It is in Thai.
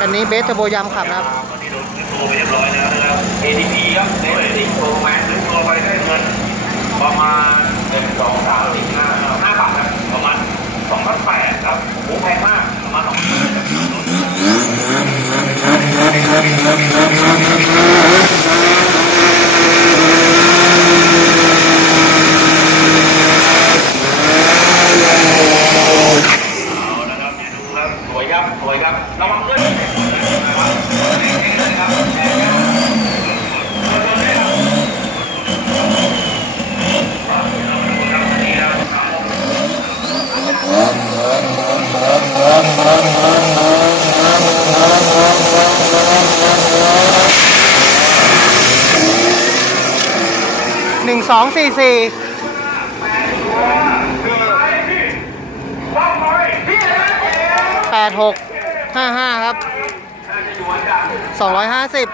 อันนี้เบสเทอร์โบยำขับนะครับวันนี้โดนซื้อตัวไปเรียบร้อยแล้วนะครับ ADP ครับเบสซิ่งโปรแมนซื้อตัวไปได้เงินประมาณหนึ่งสองสามสี่ห้าห้าบาทครับประมาณสองพันแปดครับโอ้แพงมากประมาณสองพันแปดครับ เอาละครับเดี๋ยวดูครับ สวยครับระวังด้วยหนึ่งสองสี่สี่แปดหก ห้าห้าครับสองร้อยห้าสิบ